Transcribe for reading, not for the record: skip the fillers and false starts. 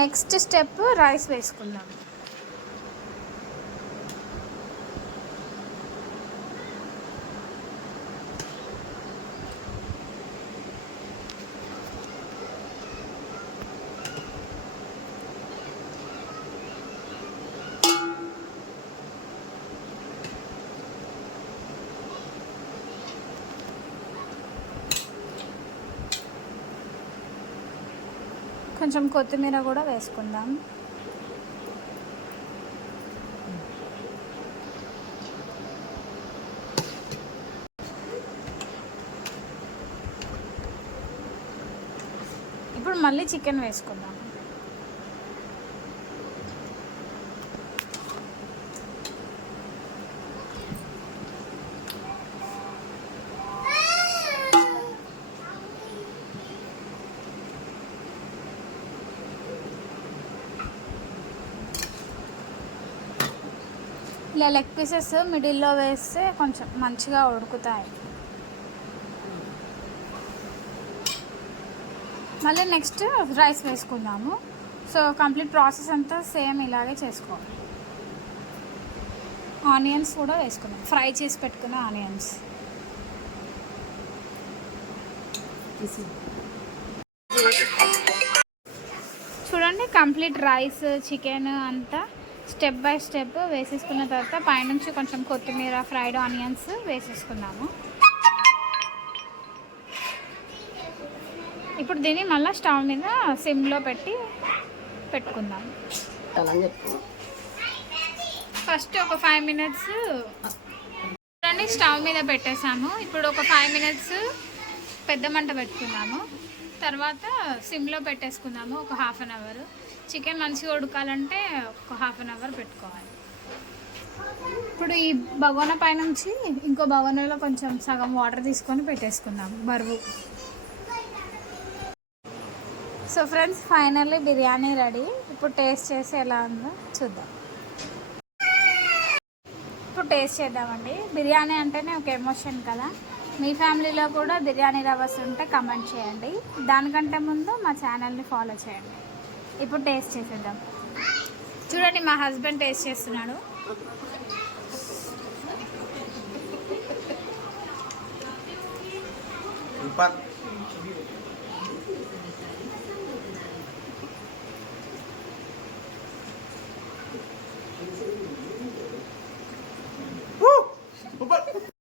Next step rice వేసుకుందాం. కొంచెం కొత్తిమీర కూడా వేసుకుందాం. ఇప్పుడు మళ్ళీ చికెన్ వేసుకుందాం. ఇలా లెగ్ పీసెస్ మిడిల్లో వేస్తే కొంచెం మంచిగా ఉడుకుతాయి. మళ్ళీ నెక్స్ట్ రైస్ వేసుకుందాము. సో కంప్లీట్ ప్రాసెస్ అంతా సేమ్ ఇలాగే చేసుకోవాలి. ఆనియన్స్ కూడా వేసుకుందాం, ఫ్రై చేసి పెట్టుకున్న ఆనియన్స్. చూడండి, కంప్లీట్ రైస్ చికెన్ అంతా స్టెప్ బై స్టెప్ వేసేసుకున్న తర్వాత పైనుంచి కొంచెం కొత్తిమీర ఫ్రైడ్ ఆనియన్స్ వేసేసుకున్నాము. ఇప్పుడు దీన్ని మళ్ళీ స్టవ్ మీద సిమ్లో పెట్టుకుందాం. ఫస్ట్ ఒక 5 మినిట్స్ చూడండి, స్టవ్ మీద పెట్టేసాము. ఇప్పుడు ఒక 5 మినిట్స్ పెద్ద మంట పెట్టుకుందాము. తర్వాత సిమ్లో పెట్టేసుకుందాము ఒక 1/2 అవర్. చికెన్ మంచిగా ఉడకాలంటే ఒక 1/2 అవర్ పెట్టుకోవాలి. ఇప్పుడు ఈ బగోనా పైనుంచి ఇంకో బగోనాలో కొంచెం సగం వాటర్ తీసుకొని పెట్టేసుకుందాం బరువు. So friends, finally biryani ready. ఇప్పుడు టేస్ట్ చేసి ఎలా ఉందో చూద్దాం. ఇప్పుడు టేస్ట్ చేద్దామండి. బిర్యానీ అంటేనే ఒక ఎమోషన్ కదా. మీ ఫ్యామిలీలో కూడా బిర్యానీ లవర్స్ ఉంటే కమెంట్ చేయండి. దానికంటే ముందు మా ఛానల్ని ఫాలో చేయండి. ఇప్పుడు టేస్ట్ చేసేద్దాం. చూడండి, మా హస్బెండ్ టేస్ట్ చేస్తున్నాడు. సూపర్.